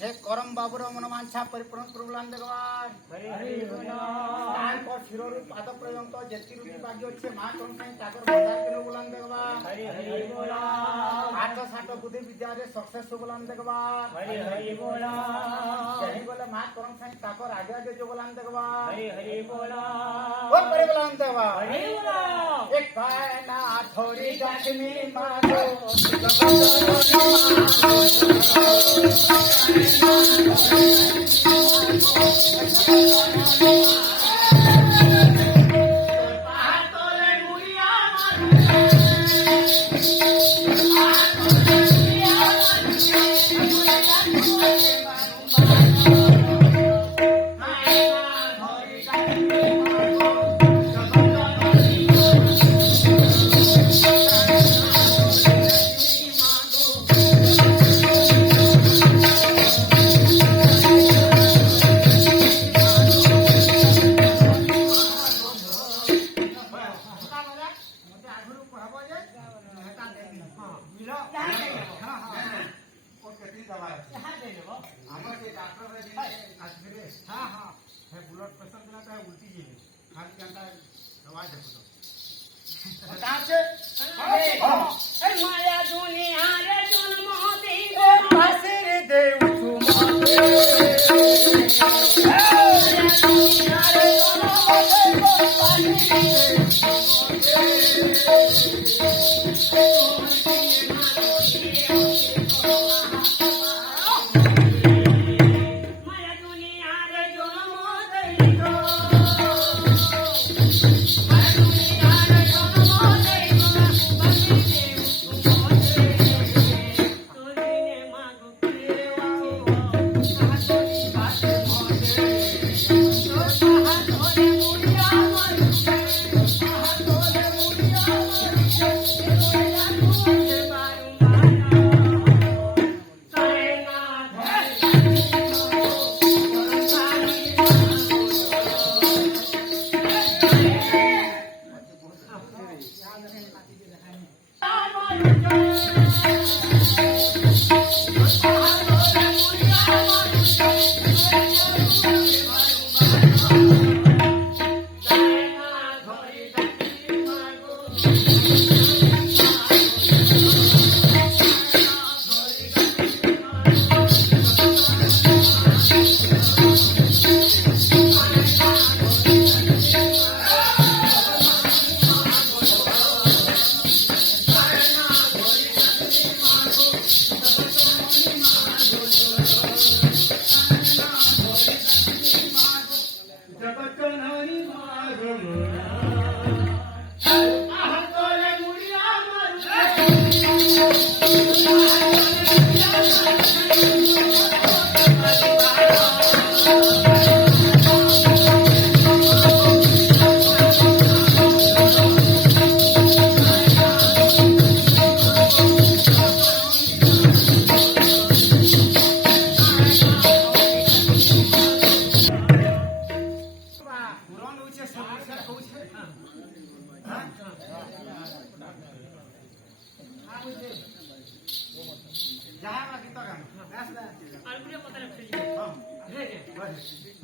हे करम बाबूर मनमांछा परिपूर्ण प्रभुलान भगवान स्थान पर शिरोरु पाद पर्यंत जेति रूपी भाग्य अच्छे मां कोन साई ताकर मंदार के बुलान भगवान हरि हरि बोला आठ सात बुद्धि विद्या रे सक्सेस बुलान भगवान हरि हरि बोला जही बोले मां कोन साई ताकर आगे आगे जो बुलान भगवान हरि हरि बोला ओ पर बुलान भगवान हरि बोला एक कायना थोड़ी जागनी मानो माया दुनिया रे जन्म दी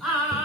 आ